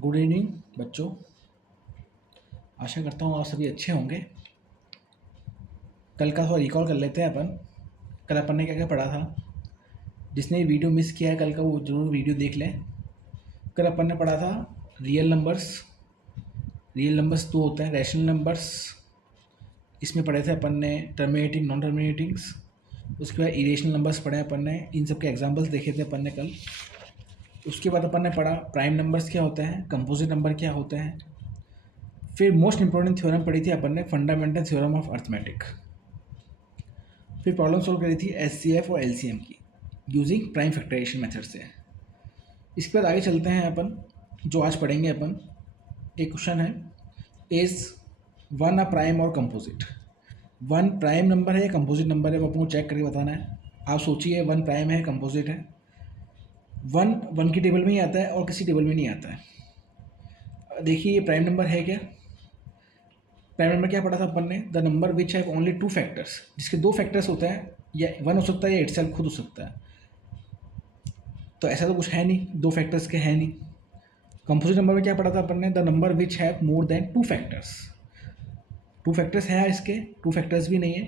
Good evening बच्चों। आशा करता हूँ आप सभी अच्छे होंगे। कल का थोड़ा रिकॉल कर लेते हैं अपन। कल अपन ने क्या क्या पढ़ा था। जिसने वीडियो मिस किया है कल का वो ज़रूर वीडियो देख लें। कल अपन ने पढ़ा था रियल नंबर्स। रियल नंबर्स दो होते हैं, रैशनल नंबर्स। इसमें पढ़े थे अपन ने टर्मिनेटिंग, नॉन टर्मिनेटिंग्स। उसके बाद इरेशनल नंबर्स पढ़े अपन ने, इन सब के एग्जाम्पल्स देखे थे अपन ने कल। उसके बाद अपन ने पढ़ा प्राइम नंबर्स क्या होते हैं, कंपोजिट नंबर क्या होते हैं। फिर मोस्ट इंपॉर्टेंट थ्योरम पढ़ी थी अपन ने, फंडामेंटल थ्योरम ऑफ अर्थमेटिक। फिर प्रॉब्लम सॉल्व करी थी एचसीएफ और एलसीएम की यूजिंग प्राइम फैक्टराइजेशन मेथड से। इसके बाद आगे चलते हैं अपन, जो आज पढ़ेंगे अपन। एक क्वेश्चन है, इज वन अ प्राइम और कंपोजिट। वन प्राइम नंबर है या कंपोजिट नंबर है, वो आपको चेक करके बताना है। आप सोचिए, वन प्राइम है, कंपोजिट है। वन वन की टेबल में ही आता है और किसी टेबल में नहीं आता है। देखिए ये प्राइम नंबर है क्या। प्राइम नंबर क्या पढ़ा था अपन ने, the number which have only two factors, जिसके दो फैक्टर्स होते हैं, या वन हो सकता है या इटसेल्फ खुद हो सकता है। तो ऐसा तो कुछ है नहीं, दो फैक्टर्स के है नहीं। कंपोजिट नंबर में क्या पढ़ा था अपन ने, the number which have more than two factors. Two factors है इसके, टू फैक्टर्स भी नहीं है,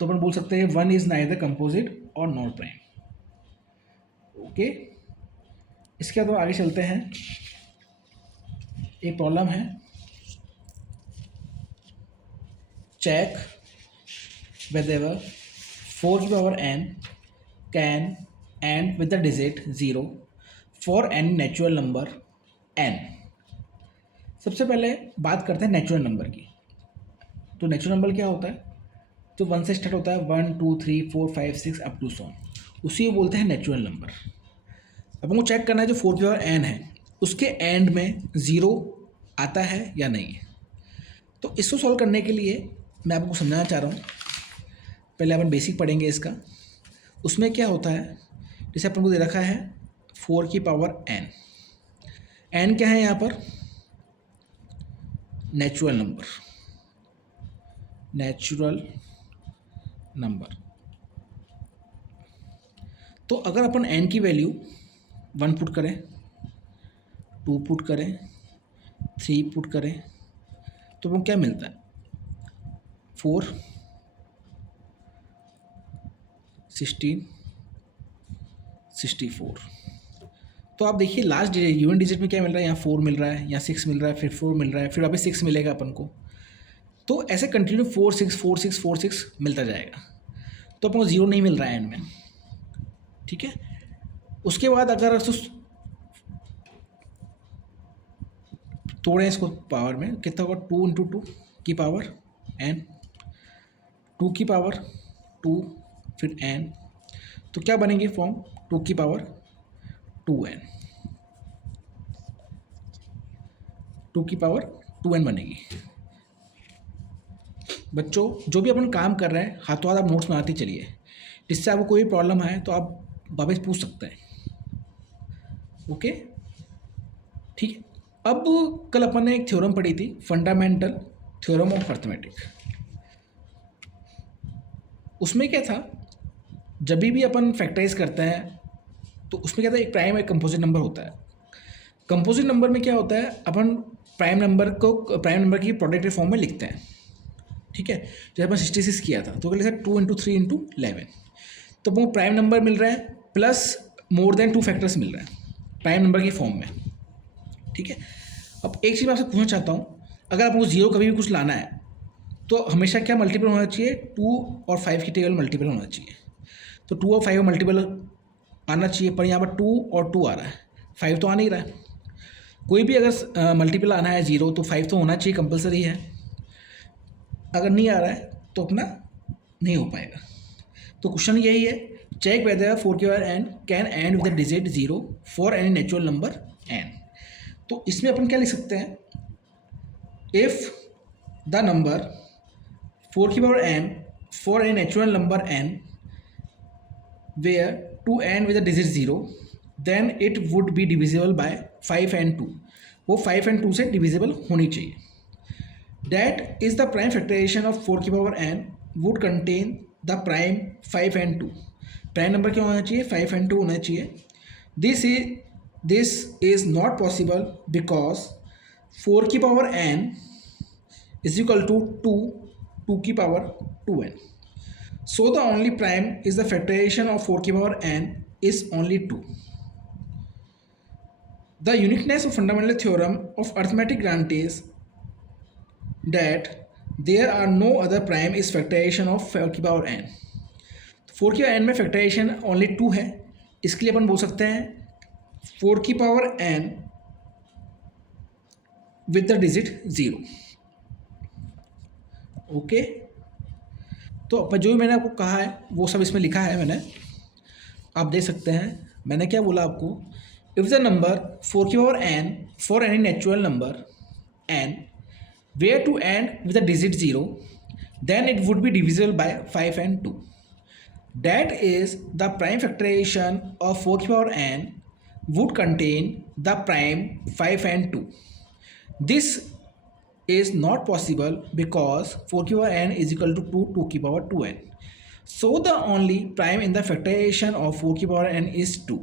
तो अपन बोल सकते हैं वन इज नाइदर कंपोजिट और नॉट प्राइम। ओके, इसके बाद आगे चलते हैं। एक प्रॉब्लम है, check whether 4 की power n can end with the digit 0 for any natural number n। सबसे पहले बात करते हैं नेचुरल नंबर की। तो नेचुरल नंबर क्या होता है, तो 1 से स्टार्ट होता है, 1 2 3 4 5 6 अप टू 100, उसी को बोलते हैं नेचुरल नंबर। अब हमको चेक करना है जो 4 की पावर n है उसके एंड में 0 आता है या नहीं है। तो इसको सॉल्व करने के लिए मैं आपको समझाना चाह रहा हूँ। पहले अपन बेसिक पढ़ेंगे इसका। उसमें क्या होता है, जैसे अपन को दे रखा है 4 की पावर n। n क्या है यहाँ पर, नेचुरल नंबर। Natural number. तो अगर अपन n की वैल्यू 1 पुट करें, 2 पुट करें, 3 पुट करें, तो वो क्या मिलता है, 4 16 64। तो आप देखिए लास्ट इवन डिजिट में क्या मिल रहा है, यहाँ 4 मिल रहा है, यहाँ 6 मिल रहा है, फिर 4 मिल रहा है, फिर वापस 6 मिलेगा अपन को। तो ऐसे कंटिन्यू 4 6 4 6 4 6 मिलता जाएगा। तो अपन को 0 नहीं मिल रहा है एंड में, ठीक है। उसके बाद अगर तोड़ें इसको पावर में, कितना होगा, 2 इंटू 2 की पावर n, 2 की पावर 2, फिर n, तो क्या बनेगी फॉर्म, 2 की पावर 2n, 2 की पावर 2n बनेगी। बच्चों जो भी अपन काम कर रहे हैं हाथों हाथ आप नोट्स बनाते चलिए, जिससे आपको कोई प्रॉब्लम आए तो आप वापस पूछ सकते हैं। ओके, ठीक है। अब कल अपन ने एक थ्योरम पढ़ी थी, फंडामेंटल थ्योरम ऑफ अर्थमेटिक। उसमें क्या था, जब भी अपन फैक्टराइज करते हैं तो उसमें क्या था, एक प्राइम एक कंपोजिट नंबर होता है। कंपोजिट नंबर में क्या होता है, अपन प्राइम नंबर की प्रोडक्ट के फॉर्म में लिखते हैं, ठीक है। जैसे अपन 66 किया था तो जैसे 2 इंटू 3 इंटू 11, तो वो प्राइम नंबर मिल रहा है प्लस मोर देन 2 फैक्टर्स मिल रहा है प्राइम नंबर की फॉर्म में, ठीक है। अब एक चीज़ मैं आपसे पूछना चाहता हूँ, अगर आपको 0 कभी भी कुछ लाना है तो हमेशा क्या मल्टीपल होना चाहिए, 2 और 5 की टेबल मल्टीपल होना चाहिए। तो 2 और 5 मल्टीपल आना चाहिए, पर यहाँ पर 2 और 2 आ रहा है, 5 तो आ नहीं रहा है। कोई भी अगर मल्टीपल आना है 0 तो 5 तो होना चाहिए, कंपलसरी है। अगर नहीं आ रहा है तो अपना नहीं हो पाएगा। तो क्वेश्चन यही है, चेक वेदर 4 की power n can and with the digit 0 for any natural number n। तो इसमें अपन क्या लिख सकते हैं, इफ द नंबर 4 की power n for any natural number n where to end with a digit 0 then it would be divisible by 5 and 2। वो 5 and 2 से divisible होनी चाहिए। That is the prime factorization of 4 की power n would contain the prime 5 and 2। Prime number क्या होना चाहिए, 5 and 2 होना चाहिए। This is this is not possible because 4n is equal to 2 की power 2n. So the only prime is the factorization of 4n is only 2. The uniqueness of fundamental theorem of arithmetic grant is that there are no other prime is factorization of 4n. 4n में factorization only 2 है, इसके लिए अपन बोल सकते हैं 4n with the digit 0. Okay, तो अपन जो भी मैंने आपको कहा है वो सब इसमें लिखा है मैंने, आप देख सकते हैं. मैंने क्या बोला आपको, if the number 4n for any natural number n where to end with the digit 0 then it would be divisible by 5 and 2. That is the prime factorization of 4n would contain the prime 5 and 2. This is not possible because 4n is equal to 2 की power 2n. So the only prime in the factorization of 4n is 2.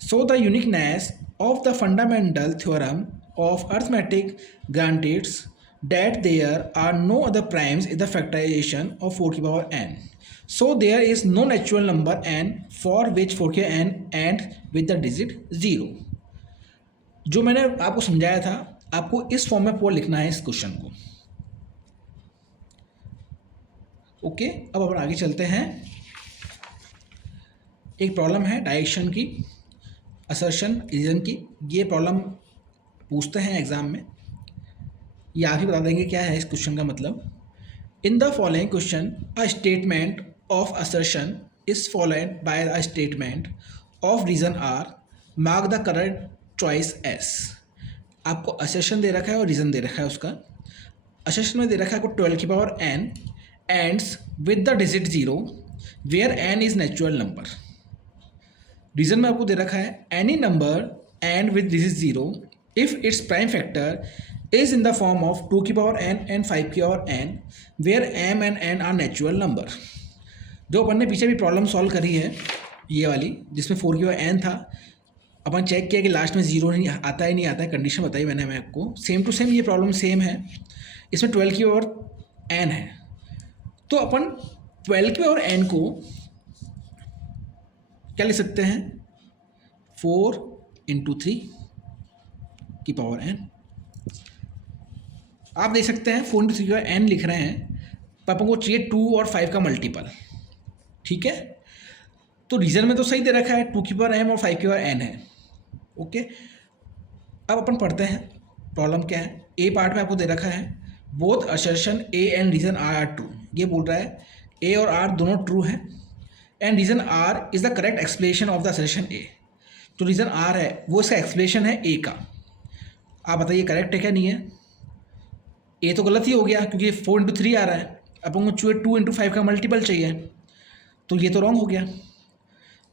So the uniqueness of the fundamental theorem of arithmetic guarantees that there are no other primes in the factorization of 4n. So there is no natural number n for which 4n ends with the digit 0. जो मैंने आपको समझाया था, आपको इस form में पूरा लिखना है इस क्वेश्चन को. ओके, अब अपन आगे चलते हैं. एक प्रॉब्लम है डायरेक्शन की, असर्शन रीजन की. ये प्रॉब्लम पूछते हैं एग्जाम में, ये आप ही बता देंगे क्या है इस क्वेश्चन का मतलब. In the following question a statement of assertion is followed by a statement of reason R, mark the correct choice as. आपको असर्शन दे रखा है और रीजन दे रखा है उसका. असर्शन में दे रखा है आपको 12 की power n ends with the digit 0 where n is natural number. Reason में आपको दे रखा है any number end with digit 0 if its prime factor is in the form of 2 की पावर n एंड 5 की पावर n वेयर m and n are natural number. जो अपन ने पीछे भी प्रॉब्लम सॉल्व करी है ये वाली, जिसमें 4 की पावर n था, अपन चेक किया कि लास्ट में 0 नहीं आता ही नहीं आता है, कंडीशन बताई मैंने आपको. सेम टू सेम ये प्रॉब्लम सेम है, इसमें 12 की पावर n है. तो अपन 12 की पावर n को क्या लिख सकते हैं, 4 × 3 की पावर n. आप देख सकते हैं 4 × 3 की पावर n लिख रहे हैं, पर अपन को चाहिए 2 और 5 का मल्टीपल. ठीक है, तो रीजन में तो सही दे रखा है 2 की पावर m और 5 की पावर n है. ओके, अब अपन पढ़ते हैं प्रॉब्लम क्या है. ए पार्ट में आपको दे रखा है both assertion A and reason R true. ये बोल रहा है ए और आर दोनों ट्रू हैं and reason R is the correct explanation of the assertion A. जो रीजन आर है वो इसका एक्सप्लेनेशन है ए का. आप बताइए करेक्ट है क्या नहीं है. ए तो गलत ही हो गया क्योंकि 4 × 3 आ रहा है, अपन को 2 × 5 का मल्टीपल चाहिए, तो ये तो रॉन्ग हो गया.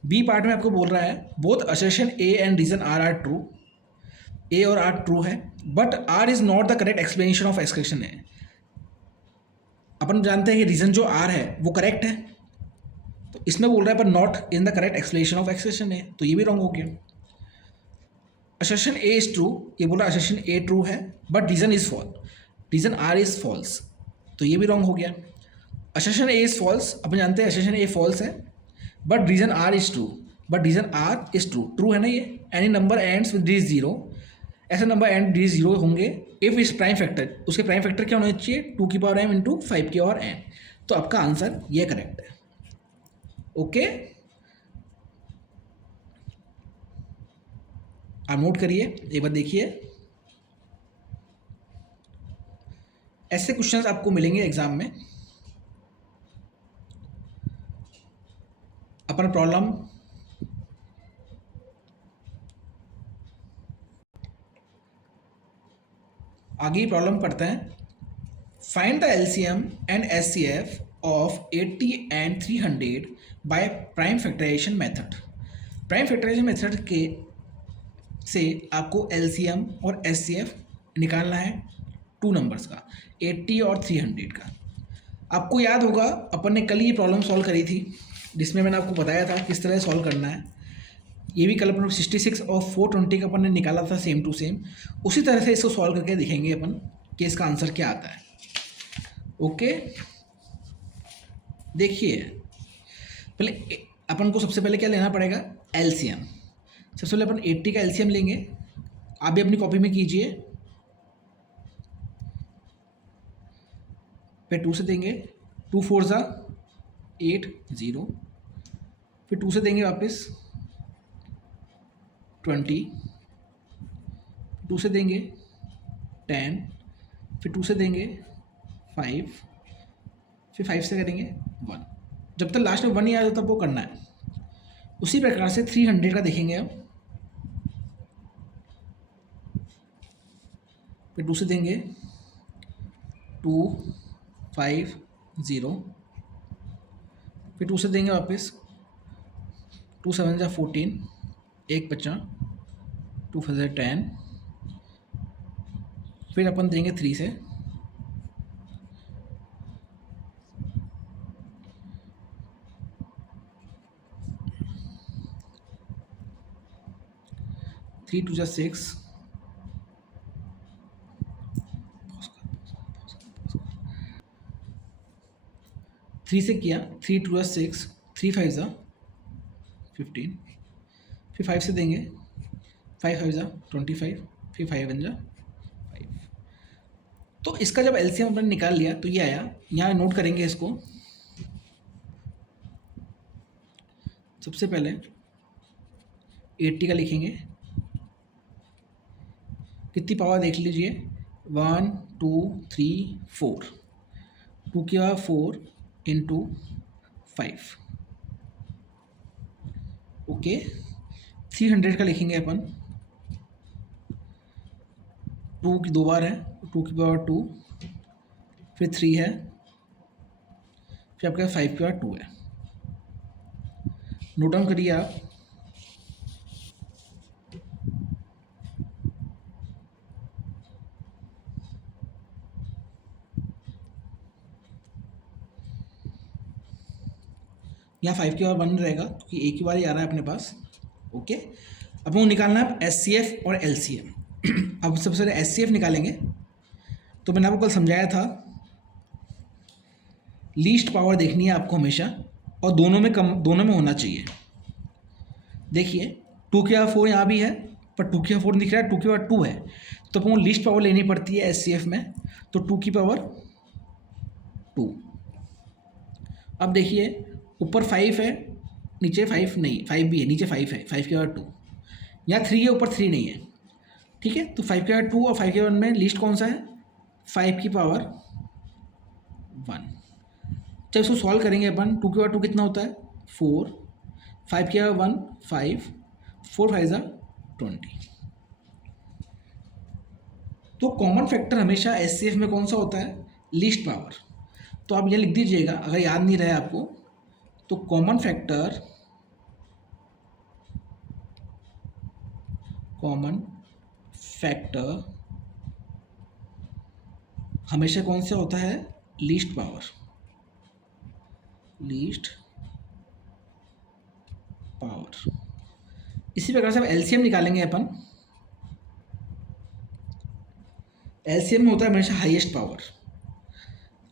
बी पार्ट में आपको बोल रहा है both assertion A and reason R are true. A और आर ट्रू है but R is not the correct explanation of expression है. अपन जानते हैं कि रीजन जो आर है वो करेक्ट है, तो इसमें बोल रहा है पर not in the correct explanation of expression है, तो ये भी रॉन्ग हो गया. असर्शन ए इज ट्रू, ये बोल रहा है असर्शन ए ट्रू है but reason is false, reason R is false, तो ये भी रॉन्ग हो गया. असर्शन ए इज फॉल्स, अपन जानते हैं असर्शन ए फॉल्स है but reason R is true, but reason R is true. True है ना ये. Any number ends with digit 0, ऐसे नंबर एंड डिजिट 0 होंगे इफ इस प्राइम फैक्टर, उसके प्राइम फैक्टर क्या होना चाहिए 2 की पावर m × 5 की पावर n. तो आपका आंसर ये करेक्ट है. ओके, आप नोट करिए, एक बार देखिए. ऐसे क्वेश्चंस आपको मिलेंगे एग्जाम में. अपन प्रॉब्लम आगे प्रॉब्लम पढ़ते हैं. Find the LCM and HCF of 80 and 300 by prime factorisation method. Prime factorisation method के से आपको एलसीएम और एचसीएफ निकालना है 2 नंबर्स का, 80 और 300 का. आपको याद होगा अपन ने कल ये प्रॉब्लम सॉल्व करी थी जिसमें मैंने आपको बताया था किस तरह सॉल्व करना है. ये भी कल अपन 66 और 420 का अपन ने निकाला था सेम टू सेम, उसी तरह से इसको सॉल्व करके दिखेंगे अपन कि इसका आंसर क्या आता है। ओके, देखिए पहले अपन को सबसे पहले क्या लेना पड़ेगा, एलसीएम। सबसे पहले अपन 80 का एलसीएम लेंगे, आप भी अपनी कॉपी में कीजिए। फिर 2 से देंगे, 2 4 ज़ा 8 0, फिर 2 से देंगे वापस 20, 2 से देंगे 10, फिर 2 से देंगे 5, फिर 5 से करेंगे 1। जब तक लास्ट में 1 ही आया तब वो करना है। उसी प्रकार से 300 का देखेंगे अब, फिर 2 से देंगे 2 5 0, फिर 2 से देंगे वापस 2 7 ज़ा 14, 1 बचा, 2 5 ज़ा 10, फिर अपन देंगे 3 से, थ्री 2 ज़ा 6, 3 से किया, 3 2 ज़ा 6, 3 5 ज़ा 15, फिर 5 से देंगे 5 5 ज़ा 25, फिर 5 1 ज़ा 5। तो इसका जब एलसीएम अपन निकाल लिया तो ये आया। यहाँ नोट करेंगे इसको, सबसे पहले 80 का लिखेंगे, कितनी पावर देख लीजिए, 1 2 3 4, 2 की पावर 4 इंटू 5। ओके, 300 का लिखेंगे अपन, 2 की 2 बार है, 2 की पावर 2, फिर 3 है, फिर आपके 5 की पावर 2 है। नोट डाउन करिए आप। यहाँ 5 की पावर 1 रहेगा क्योंकि एक ही बार ही आ रहा है अपने पास। ओके, अब वो निकालना है एचसीएफ और एलसीएम। अब सबसे पहले एचसीएफ निकालेंगे। तो मैंने आपको कल समझाया था, लीस्ट पावर देखनी है आपको हमेशा, और दोनों में दोनों में होना चाहिए। देखिए 2 की पावर 4 यहाँ भी है, पर 2 की पावर 4 दिख रहा है, 2 की पावर 2 है, तो अपन को लीस्ट पावर लेनी पड़ती है एचसीएफ में, तो 2 की पावर 2। अब देखिए ऊपर 5 है, नीचे 5 नहीं, 5 भी है, नीचे 5 है, 5 की पावर 2, यहाँ 3 है, ऊपर 3 नहीं है। ठीक है, तो 5 की पावर 2 और 5 की पावर 1 में लीस्ट कौन सा है, 5 की पावर 1। जब इसको सॉल्व करेंगे अपन, 2 की पावर 2 कितना होता है 4, 5 की पावर 1 5, 4 5 ज़ा 20। तो कॉमन फैक्टर हमेशा एचसीएफ में कौन सा होता है, लीस्ट पावर। तो आप ये लिख दीजिएगा अगर याद नहीं रहे आपको, तो कॉमन फैक्टर हमेशा कौन सा होता है, लीस्ट पावर। इसी प्रकार से अब एलसीएम निकालेंगे अपन। एलसीएम में होता है हमेशा हाईएस्ट पावर।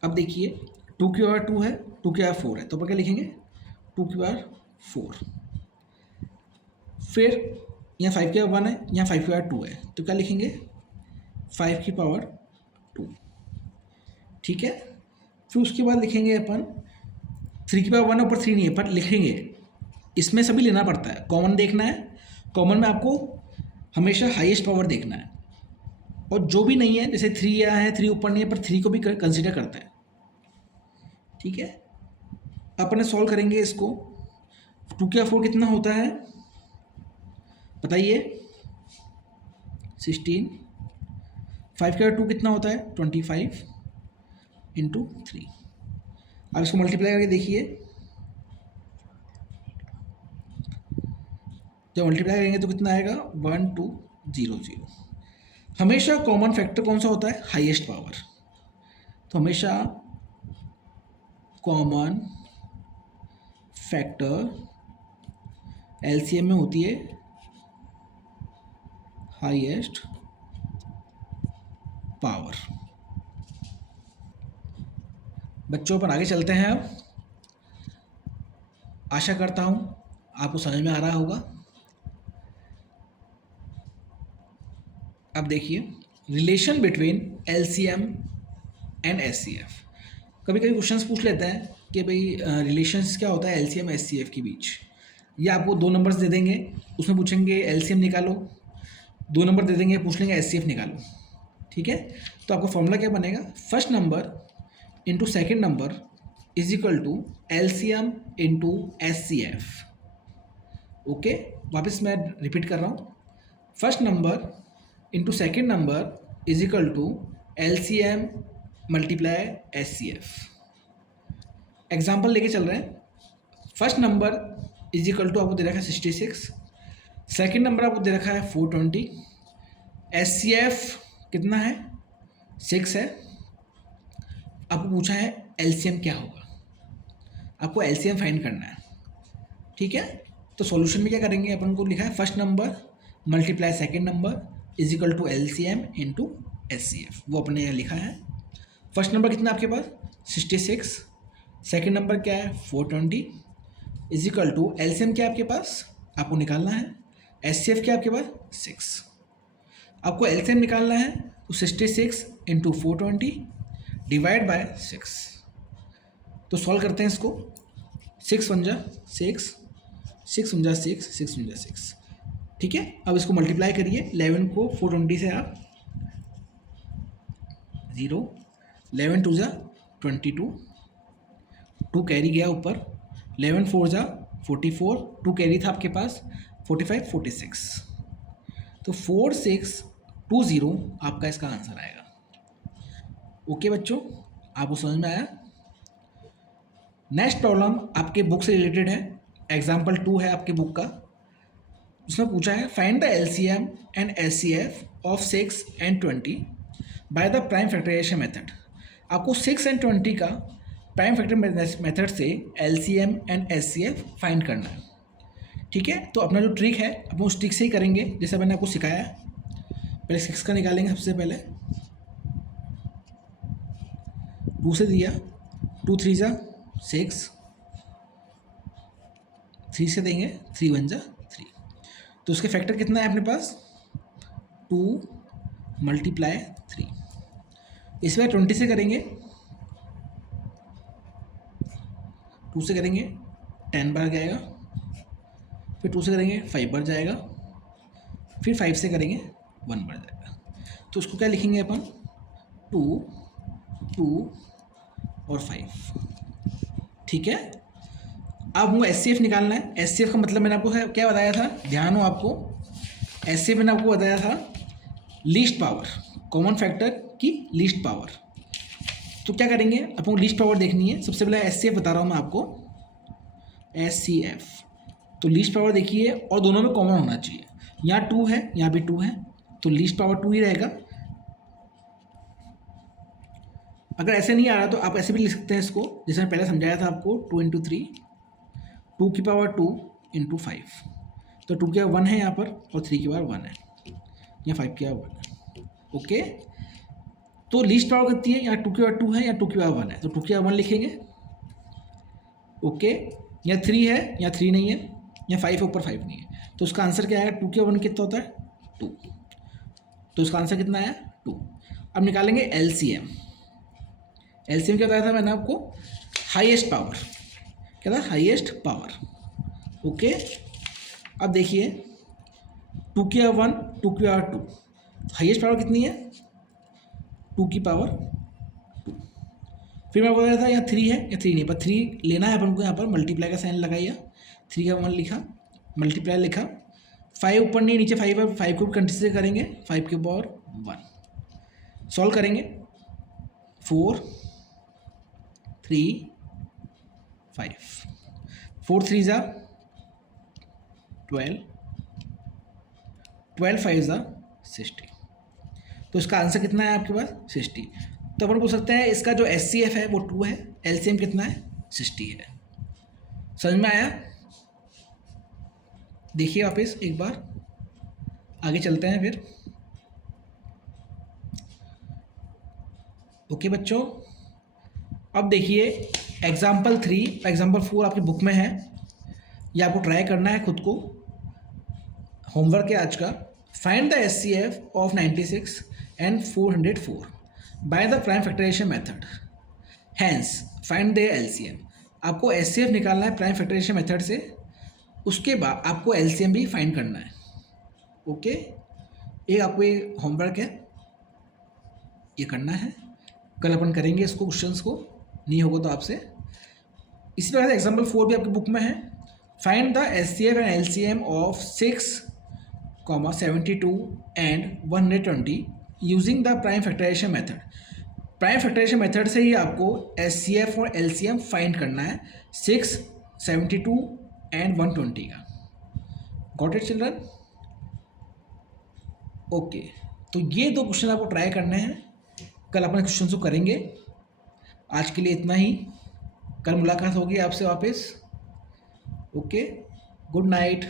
अब देखिए 2 की पावर 2 है, 2 की पावर 4 है, तो अपन क्या लिखेंगे 2 की पावर 4। फिर यहाँ 5 की पावर 1 है, यहाँ 5 की पावर 2 है, तो क्या लिखेंगे 5 की पावर 2। ठीक है, फिर उसके बाद लिखेंगे अपन 3 की पावर 1 ऊपर 3 नहीं है, पर लिखेंगे, इसमें सभी लेना पड़ता है, कॉमन देखना है। कॉमन में आपको हमेशा हाईएस्ट पावर देखना है, और जो भी नहीं है, जैसे 3 यहाँ है, 3 ऊपर नहीं है, पर 3 को भी कंसिडर करता है। ठीक है, अपन सॉल्व करेंगे इसको। 2 की पावर 4 कितना होता है बताइए 16, 5 की पावर 2 कितना होता है 25 इंटू 3। अब इसको मल्टीप्लाई करके देखिए, जब मल्टीप्लाई करेंगे तो कितना आएगा 1 2 0 0। हमेशा कॉमन फैक्टर कौन सा होता है, हाईएस्ट पावर। तो हमेशा कॉमन फैक्टर एलसीएम में होती है हाईएस्ट पावर। बच्चों पर आगे चलते हैं। अब आशा करता हूँ आपको समझ में आ रहा होगा। अब देखिए relation between LCM and HCF. कभी कभी क्वेश्चंस पूछ लेते हैं कि भाई रिलेशंस क्या होता है एलसीएम एचसीएफ के बीच। ये आपको 2 नंबर्स दे देंगे, उसमें पूछेंगे एलसीएम निकालो, 2 नंबर दे देंगे, पूछ लेंगे एचसीएफ निकालो। ठीक है, तो आपका फॉर्मूला क्या बनेगा, first number into second number is equal to LCM into HCF. Okay, वापस मैं रिपीट कर रहा हूँ, first number into second number is equal to LCM multiply HCF. Example लेके चल रहे हैं। First number is equal to आपको दे रखा है 66, सेकेंड नंबर आपको दे रखा है 420, एचसीएफ कितना है 6 है। आपको पूछा है एलसीएम क्या होगा, आपको एलसीएम फाइंड करना है। ठीक है, तो सॉल्यूशन में क्या करेंगे, अपन को लिखा है first number multiply second number is equal to LCM into HCF, वो अपने यहाँ लिखा है। फर्स्ट नंबर कितना आपके पास 66, सेकेंड नंबर क्या है 420 इज इक्वल टू एलसीएम क्या आपके पास आपको निकालना है, एचसीएफ क्या आपके पास 6। आपको एलसीएम निकालना है तो 66 इंटू 420 डिवाइड बाय 6। तो सॉल्व करते हैं इसको, 6 1 जा 6, 6 1 जा 6, 6 1 जा 6। ठीक है, अब इसको मल्टीप्लाई करिए, 11 को 420 से आप 0, 11 2 जा 22, 2 कैरी गया ऊपर, 11 4 जा 44, 2 कैरी था आपके पास 45 46, तो 4620 आपका इसका आंसर आएगा। ओके बच्चों, आपको समझ में आया। नेक्स्ट प्रॉब्लम आपके बुक से रिलेटेड है, एग्जाम्पल 2 है आपके बुक का। उसमें पूछा है find the LCM and HCF of 6 and 20 by the prime factorisation method. आपको 6 and 20 का प्राइम फैक्टर मेथड से एलसीएम एंड एचसीएफ फाइंड करना है। ठीक है, तो अपना जो ट्रिक है अपन उस ट्रिक से ही करेंगे जैसे मैंने आपको सिखाया है। पहले 6 का निकालेंगे, सबसे पहले 2 से दिया, 2 3 जा 6, 3 से देंगे 3 1 जा 3, तो उसके फैक्टर कितना है अपने पास 2 मल्टीप्लाई 3। इस बार 20 से करेंगे, 2 से करेंगे 10 बार जाएगा, फिर 2 से करेंगे 5 बार जाएगा, फिर 5 से करेंगे 1 बार जाएगा। तो उसको क्या लिखेंगे अपन 2 2 और 5। ठीक है, अब हमको एचसीएफ निकालना है। एचसीएफ का मतलब मैंने आपको क्या बताया था, ध्यान हो आपको, एचसीएफ मैंने आपको बताया था लीस्ट पावर, कॉमन फैक्टर की लीस्ट पावर। तो क्या करेंगे, अपन को लीस्ट पावर देखनी है। सबसे पहले एचसीएफ बता रहा हूँ मैं आपको, एचसीएफ तो लीस्ट पावर देखिए और दोनों में कॉमन होना चाहिए। यहाँ 2 है, यहाँ भी 2 है, तो लीस्ट पावर 2 ही रहेगा। अगर ऐसे नहीं आ रहा तो आप ऐसे भी लिख सकते हैं इसको, जैसे मैं पहले समझाया था आपको 2 × 3, 2 की पावर 2 × 5, तो 2 की पावर 1 है यहाँ पर और 3 की पावर 1 है, या 5 की पावर 1 है। ओके, तो लीस्ट पावर कितनी है, यहाँ 2 की पावर 2 है या 2 की पावर 1 है, तो 2 की पावर 1 लिखेंगे। ओके, यहाँ 3 है, यहाँ 3 नहीं है, यहाँ 5 है ऊपर 5 नहीं है, तो उसका आंसर क्या आएगा, 2 की पावर 1 कितना होता है 2, तो उसका आंसर कितना आया 2। अब निकालेंगे एलसीएम। एलसीएम क्या बताया था मैंने आपको, हाईएस्ट पावर, क्या था हाईएस्ट पावर। ओके, अब देखिए 2 की पावर 1, 2 की पावर 2, हाईएस्ट पावर कितनी है 2 की पावर 2। फिर मैं बताया था यहाँ 3 है या 3 नहीं, पर 3 लेना है अपन को, यहाँ पर मल्टीप्लाई का साइन लगाइए, 3 का 1 लिखा, मल्टीप्लाई लिखा, 5 ऊपर नहीं नीचे 5 है, 5 को कंसिडर करेंगे, 5 की पावर 1 सॉल्व करेंगे, 4 3 5, 4 3 जा 12, 12 5 जा 60, तो इसका आंसर कितना है आपके पास 60। तो अपन पूछ सकते हैं इसका जो एचसीएफ है वो 2 है, एलसीएम कितना है 60 है। समझ में आया। देखिए वापस एक बार, आगे चलते हैं फिर। ओके बच्चों, अब देखिए एग्जाम्पल 3, एग्जाम्पल 4 आपकी बुक में है, ये आपको ट्राई करना है खुद को, होमवर्क है आज का। Find the HCF of 96 and 404 by the prime factorisation method, hence find the LCM. आपको एचसीएफ निकालना है प्राइम फैक्टराइजेशन मेथड से, उसके बाद आपको एलसीएम भी फाइंड करना है। ओके, ये आपको ये होमवर्क है, ये करना है, कल अपन करेंगे इसको, क्वेश्चंस को, नहीं होगा तो आपसे। इसी प्रकार से एग्जाम्पल 4 भी आपकी बुक में है। Find the HCF and LCM of 6, 72 and 120 using the prime factorisation method. Prime factorisation method से ही आपको एचसीएफ और एलसीएम फाइंड करना है 6, 72 एंड 120 का। Got it children? ओके, तो ये 2 क्वेश्चन आपको ट्राई करने हैं, कल अपने क्वेश्चन को करेंगे। आज के लिए इतना ही, कल मुलाकात होगी आपसे वापस। Okay, good night.